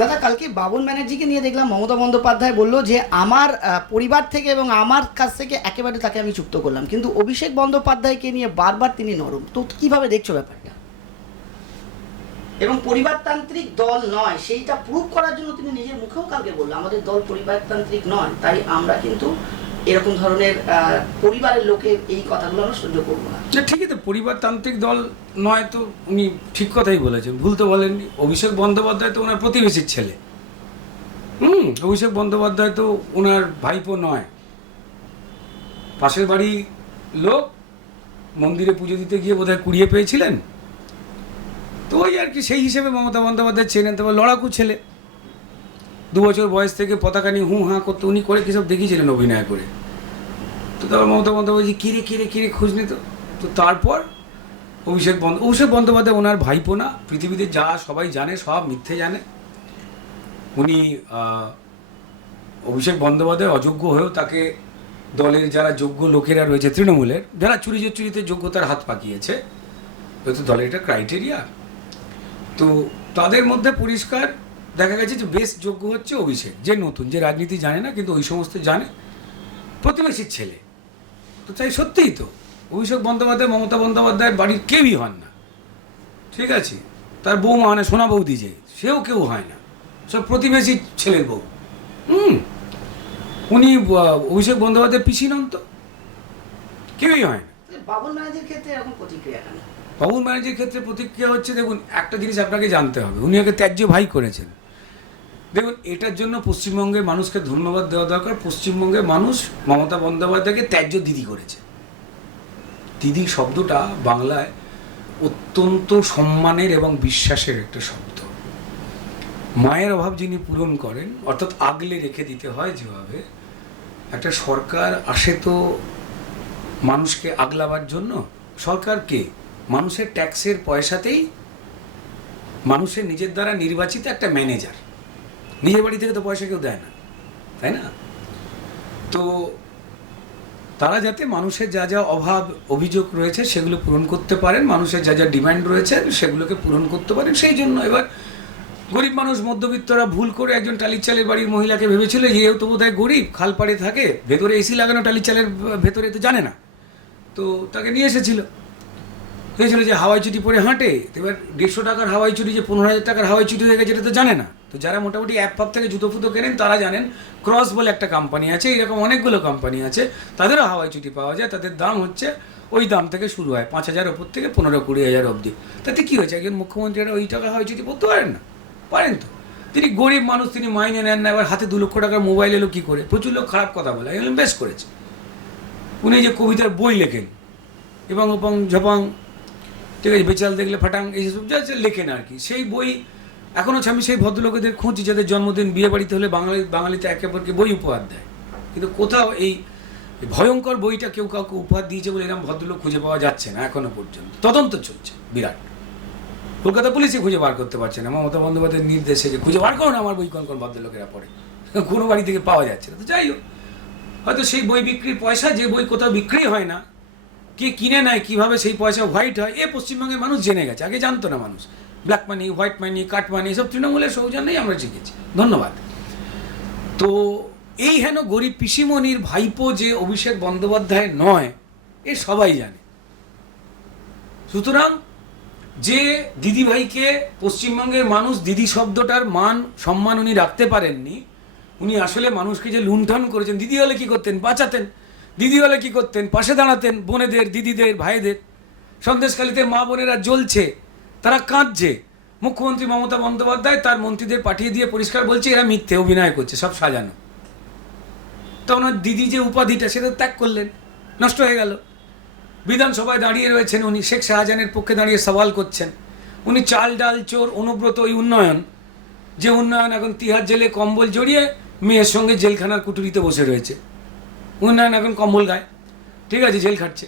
দাদা, কালকে বাবুল ব্যানার্জিকে নিয়ে দেখলাম, মমতা বন্দ্যোপাধ্যায় বলল যে, আমার পরিবার থেকে এবং আমার কাছ থেকে একেবারে তাকে আমি যুক্ত করলাম। কিন্তু অভিষেক বন্দ্যোপাধ্যায়কে নিয়ে বারবার তিনি নরম। তো কীভাবে দেখছ ব্যাপারটা? এবং পরিবারতান্ত্রিক দল নয়, সেইটা প্রুভ করার জন্য তিনি নিজের মুখেও কালকে বলল, আমাদের দল পরিবারতান্ত্রিক নয়, তাই আমরা কিন্তু এরকম ধরনের পরিবারের লোকের এই কথাগুলো আমরা সহ্য করব না। না, ঠিকই তো, পরিবারতান্ত্রিক দল নয় তো, উনি ঠিক কথাই বলেছেন। ভুল তো বলেননি। অভিষেক বন্দ্যোপাধ্যায় তো ওনার প্রতিবেশীর ছেলে। হুম, অভিষেক বন্দ্যোপাধ্যায় তো ওনার ভাইপো নয়। পাশের বাড়ি লোক মন্দিরে পুজো দিতে গিয়ে বোধহয় কুড়িয়ে পেয়েছিলেন। তো ওই আর কি, সেই হিসেবে মমতা বন্দ্যোপাধ্যায় চেনেন। তবে লড়াকু ছেলে। দু বছর বয়স থেকে পতাকা নিয়ে হু হাঁ করতে উনি করে কিসব দেখিয়েছিলেন অভিনয় করে? তো তারপর মমতা বন্দ্যোপাধ্যায় কিরে কিরে কিরে, খোঁজ নিত তো। তারপর অভিষেক বন্দ, অভিষেক বন্দ্যোপাধ্যায় ওনার ভাইপো না, পৃথিবীতে যা সবাই জানে, সব মিথ্যে জানে। উনি অভিষেক বন্দ্যোপাধ্যায় অযোগ্য হয়েও তাকে দলের যারা যোগ্য লোকেরা রয়েছে, তৃণমূলের, যারা চুরি চুরিতে যোগ্যতার হাত পাকিয়েছে, হয়তো দলের এটা ক্রাইটেরিয়া তো তাদের মধ্যে পরিষ্কার দেখা গেছে যে বেশ যোগ্য হচ্ছে অভিষেক যে নতুন যে রাজনীতি জানে না কিন্তু ওই সমস্ত জানে। প্রতিবেশীর ছেলে। তো তাই সত্যিই তো অভিষেক বন্দ্যোপাধ্যায় মমতা বন্দ্যোপাধ্যায়ের বাড়ির কেউই হন না। ঠিক আছে? তার বউ মানে সোনা বৌদি যে সেও কেউ হয় না। সব প্রতিবেশী ছেলের বউ। হুম? উনি অভিষেক বন্দ্যোপাধ্যায় পিসি নন তো? কেউই হয় না। বাবুল ব্যানার্জির ক্ষেত্রে এরকম প্রতিক্রিয়া কেন? বাবুল ব্যানার্জির ক্ষেত্রে প্রতিক্রিয়া হচ্ছে দেখুন একটা জিনিস আপনাকে জানতে হবে। উনি আগে ত্যায্য ভাই করেছেন। দেখুন, এটার জন্য পশ্চিমবঙ্গের মানুষকে ধন্যবাদ দেওয়া দরকার। পশ্চিমবঙ্গের মানুষ মমতা বন্দ্যোপাধ্যায়কে ত্যায্য দিদি করেছে। দিদি শব্দটা বাংলায় অত্যন্ত সম্মানের এবং বিশ্বাসের একটা শব্দ। মায়ের অভাব যিনি পূরণ করেন, অর্থাৎ আগলে রেখে দিতে হয় যেভাবে, একটা সরকার আসে তো মানুষকে আগলাবার জন্য। সরকার কে? মানুষের ট্যাক্সের পয়সাতেই মানুষের নিজের দ্বারা নির্বাচিত একটা ম্যানেজার। নিজের বাড়ি থেকে তো পয়সা কেউ দেয় না, তাই না? তো তারা যাতে মানুষের যা যা অভাব, অভিযোগ রয়েছে, সেগুলো পূরণ করতে পারেন, মানুষের যা যা ডিমান্ড রয়েছে, সেগুলোকে পূরণ করতে পারেন। সেই জন্য এবার গরিব মানুষ, মধ্যবিত্তরা ভুল করে একজন টালির চালের বাড়ির মহিলাকে ভেবেছিল যে এও তো বোধহয় গরিব খালপাড়ে থাকে, ভেতরে এসি লাগানো টালির চালের, ভেতরে তো জানে না। তো তাকে নিয়ে এসেছিল। হয়েছিল যে হাওয়াই চুটি পরে হাঁটে, তো এবার দেড়শো টাকার হাওয়াই চুটি যে পনেরো হাজার টাকার হাওয়াই চুটি হয়ে গেছে, এটা তো জানে না। তো যারা মোটামুটি অ্যাপ ফাপ থেকে জুতো ফুতো কেনেন, তারা জানেন ক্রস বলে একটা কোম্পানি আছে, এরকম অনেকগুলো কোম্পানি আছে, তাদেরও হাওয়াই চুটি পাওয়া যায়, তাদের দাম হচ্ছে ওই দাম থেকে শুরু হয়, পাঁচ হাজার ওপর থেকে পনেরো কুড়ি হাজার অবধি। তাতে কী হয়েছে, একজন মুখ্যমন্ত্রীরা ওই টাকা হাওয়াই চুটি পরতে পারেন না? পারেন তো। তিনি গরিব মানুষ, তিনি মাইনে নেন না, এবার হাতে দু লক্ষ টাকার মোবাইল এলো কী করে? প্রচুর লোক খারাপ কথা বলে এগুলো বেশ করেছে। উনি যে কবিতার বই লেখেন, এবং উপং ঝপাং ঠিক আছে বেচাল দেখলে ফাটাং এইসব যা লেখেন আর কি। সেই বই এখনও আমি সেই ভদ্রলোকেদের খুঁজি, যাদের জন্মদিন, বিয়ে বাড়িতে হলে বাঙালি, বাঙালিতে একে অপরকে বই উপহার দেয়। কিন্তু কোথাও এই এই ভয়ঙ্কর বইটা কেউ কাউকে উপহার দিয়েছে বলে এরকম ভদ্রলোক খুঁজে পাওয়া যাচ্ছে না, এখনও পর্যন্ত। তদন্ত চলছে, বিরাট। কলকাতা পুলিশই খুঁজে বার করতে পারছে না। মমতা বন্দ্যোপাধ্যায়ের নির্দেশে যে খুঁজে বার করো না আমার বই কোন কোন ভদ্রলোকেরা পড়ে। কোনো বাড়ি থেকে পাওয়া যাচ্ছে না। তো যাই হোক, হয়তো সেই বই বিক্রির পয়সা, যে বই কোথাও বিক্রি হয় না কে কিনে নেয়, কীভাবে সেই পয়সা হোয়াইট হয়, এ পশ্চিমবঙ্গের মানুষ জেনে গেছে, আগে জানতো না মানুষ। ব্ল্যাক মানি হোয়াইট মানি কাট মানি এসব তৃণমূলের সৌজন্যেই আমরা শিখেছি ধন্যবাদ। তো এই হেন গরিব পিসিমণির ভাইপো যে অভিষেক বন্দ্যোপাধ্যায় নয়, এ সবাই জানে। সুতরাং যে দিদিভাইকে পশ্চিমবঙ্গের মানুষ দিদি শব্দটার মান, সম্মান উনি রাখতে পারেননি, উনি আসলে মানুষকে যে লুণ্ঠন করেছেন, দিদি হলে কী করতেন? বাঁচাতেন। দিদি হলে কি করতেন? পাশে দাঁড়াতেন বোনেদের, দিদিদের, ভাইদের। সন্দেশখালিতে মা বোনেরা জ্বলছে, তারা কাঁদছে। মুখ্যমন্ত্রী মমতা বন্দ্যোপাধ্যায় তার মন্ত্রীদের পাঠিয়ে দিয়ে পরিষ্কার বলছে, এরা মিথ্যে অভিনয় করছে, সব সাজানো। তা ওনার দিদি যে উপাধিটা, সেটা ত্যাগ করলেন, নষ্ট হয়ে গেল। বিধানসভায় দাঁড়িয়ে রয়েছেন উনি, শেখ শাহজাহানের পক্ষে দাঁড়িয়ে সওয়াল করছেন। উনি চাল, ডাল, চোর, অনুব্রত ওই উন্নয়ন, যে উন্নয়ন এখন তিহার জেলে কম্বল জড়িয়ে মেয়ের সঙ্গে জেলখানার কুটুরিতে বসে রয়েছে। উন্নয়ন এখন কম্বল গায়ে। ঠিক আছে, জেল খাটছে।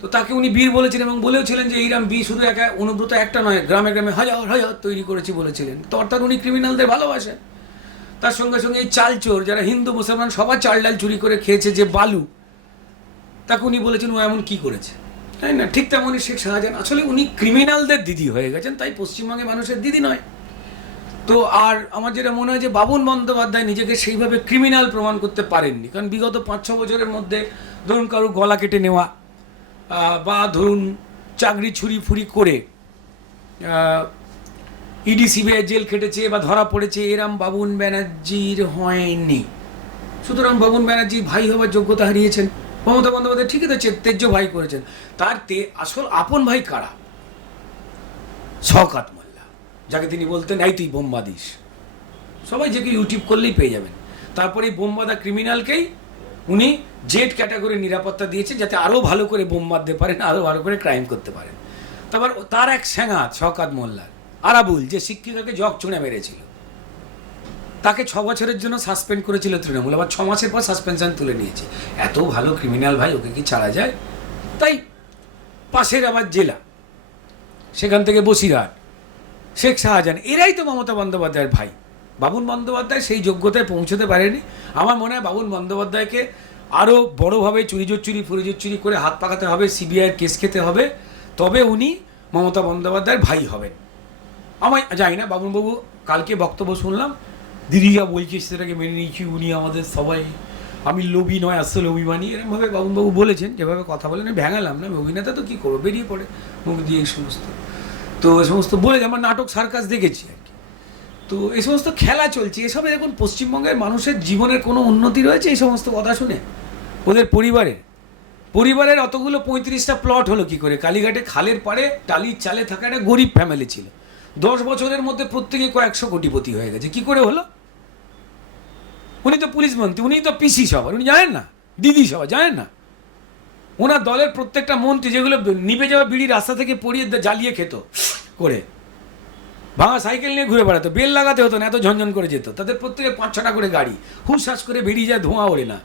তো তাকে উনি বীর বলেছিলেন এবং বলেওছিলেন যে, এইরাম বীর শুধু একা, অনুব্রত একটা নয়, গ্রামে গ্রামে হাজার হাজার তৈরি করেছি বলেছিলেন। তো অর্থাৎ উনি ক্রিমিনালদের ভালোবাসেন। তার সঙ্গে সঙ্গে এই চাল চোর যারা হিন্দু, মুসলমান, সবার চাল ডাল চুরি করে খেয়েছে যে বালু, তাকে উনি বলেছেন, ও এমন কি করেছে? তাই না? ঠিক তেমনই শেখ শাহজাহান। আসলে উনি ক্রিমিনালদের দিদি হয়ে গেছেন, তাই পশ্চিমবঙ্গে মানুষের দিদি নয়। তো আর আমার যেটা মনে হয় যে বাবুন বন্দ্যোপাধ্যায় নিজেকে সেইভাবে ক্রিমিনাল প্রমাণ করতে পারেননি। কারণ বিগত পাঁচ ছ বছরের মধ্যে ধরুন কারও গলা কেটে নেওয়া বা ধরুন চাকরি ছুরি ফুরি করে ইডি সিবিআই জেল খেটেছে বা ধরা পড়েছে, এরম বাবুন ব্যানার্জির হয়নি। সুতরাং বাবুন ব্যানার্জি ভাই হওয়ার যোগ্যতা হারিয়েছেন। মমতা বন্দ্যোপাধ্যায় ঠিকই তো তেজ্য ভাই করেছেন। তার তে আসল আপন ভাই কারা? মোল্লা যাকে তিনি বলতেন, এই তুই বোম্বা দিস। সবাই যে ইউটিউব করলেই পেয়ে যাবেন। তারপরে এই বোম্বাদা ক্রিমিনালকেই উনি জেড ক্যাটাগরি নিরাপত্তা দিয়েছে, যাতে আরও ভালো করে বোম মারতে পারেন আরও ভালো করে ক্রাইম করতে পারেন। তারপর তার এক স্যাঙাত, শওকাত মোল্লার, আরাবুল, যে শিক্ষিকাকে জগ চুনে মেরেছিল। তাকে ছ বছরের জন্য সাসপেন্ড করেছিল তৃণমূল, আবার ছ মাসের পর সাসপেনশন তুলে নিয়েছে। এত ভালো ক্রিমিনাল ভাই, ওকে কি ছাড়া যায়? তাই পাশের আবার জেলা, সেখান থেকে বসিরহাট। শেখ শাহজাহান, এরাই তো মমতা বন্দ্যোপাধ্যায়ের ভাই। বাবুন বন্দ্যোপাধ্যায় সেই যোগ্যতায় পৌঁছতে পারেনি। আমার মনে হয় বাবুন বন্দ্যোপাধ্যায়কে আরও বড়োভাবে চুরি চুরি ফুরিজোর চুরি করে হাত পাকাতে হবে, সিবিআইয়ের কেস খেতে হবে। তবে উনি মমতা বন্দ্যোপাধ্যায়ের ভাই হবেন। আমায় জানি না, বাবুনবাবু, কালকে বক্তব্য শুনলাম। দিদিরা বলছে সেটাকে মেনে নিয়েছি, উনি আমাদের সবাই। আমি লোভী নয়, আসলে অভিমানী। এরকমভাবে বাবুনবাবু বলেছেন, যেভাবে কথা বলেন, আমি ভেঙালাম না। অভিনেতা তো কী করব? বেরিয়ে পড়ে, মুখ দিয়ে এই সমস্ত। তো এ সমস্ত বলে আমার নাটক, সার্কাস দেখেছি আর কি। তো এই সমস্ত খেলা চলছে। এসবে দেখুন, পশ্চিমবঙ্গের মানুষের জীবনের কোনো উন্নতি রয়েছে এই সমস্ত কথা শুনে? ওদের পরিবারের। পরিবারের অতগুলো পঁয়ত্রিশটা প্লট হলো কি করে? কালীঘাটে খালের পাড়ে টালির চালে থাকা একটা গরিব ফ্যামিলি ছিল। দশ বছরের মধ্যে প্রত্যেকে কয়েকশো কোটিপতি হয়ে গেছে। কি করে হলো? উনি তো পুলিশ মন্ত্রী উনি তো পিসি সবার উনি জানেন না? দিদি সবার জানেন না? ওনার দলের প্রত্যেকটা মন্ত্রী যেগুলো নিভে যাওয়া বিড়ি রাস্তা থেকে পড়িয়ে জ্বালিয়ে খেত। করে। ভাঙা সাইকেল নিয়ে ঘুরে বেড়াতো, বেল লাগাতে হতো না, এত ঝনঝন করে যেত। তাদের প্রত্যেকে পাঁচ ছটা করে গাড়ি হুঁশাস করে বেরিয়ে যায়, ধোঁয়া ওড়ে না।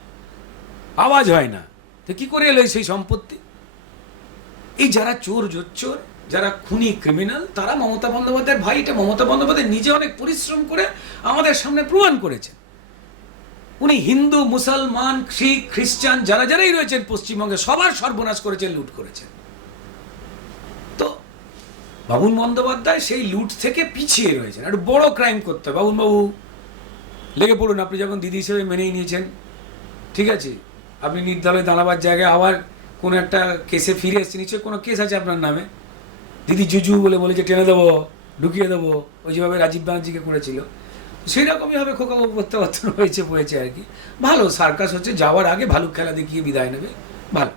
আওয়াজ হয় না। তো কি করে এলো সেই সম্পত্তি? এই যারা চোর জোচ্চোর, যারা খুনি ক্রিমিনাল তারা মমতা বন্দ্যোপাধ্যায়ের ভাই এটা মমতা বন্দ্যোপাধ্যায় নিজে অনেক পরিশ্রম করে আমাদের সামনে প্রমাণ করেছেন। উনি হিন্দু, মুসলমান, শিখ, খ্রিস্টান, যারা যারাই রয়েছেন পশ্চিমবঙ্গে, সবার সর্বনাশ করেছেন, লুট করেছেন। বাবুন বন্দ্যোপাধ্যায় সেই লুট থেকে পিছিয়ে রয়েছেন। একটু বড় ক্রাইম করতে হবে। বাবুনবাবু লেগে পড়ুন। আপনি যখন দিদি হিসেবে মেনেই নিয়েছেন, ঠিক আছে? আপনি নির্দলে দাঁড়াবার জায়গায় আবার কোনো একটা কেসে ফিরে এসেছেন। নিশ্চয়ই কোনো কেস আছে আপনার নামে? দিদি জুজু বলে বলেছে, টেনে দেবো, ঢুকিয়ে দেবো। ওই যেভাবে রাজীব ব্যানার্জিকে করেছিল। সেই রকমই হবে খোকাবাবু প্রত্যাবর্তন হয়েছে, পড়েছে আর কি। ভালো, সার্কাস হচ্ছে, যাওয়ার আগে ভালো খেলা দেখিয়ে বিদায় নেবে। ভালো।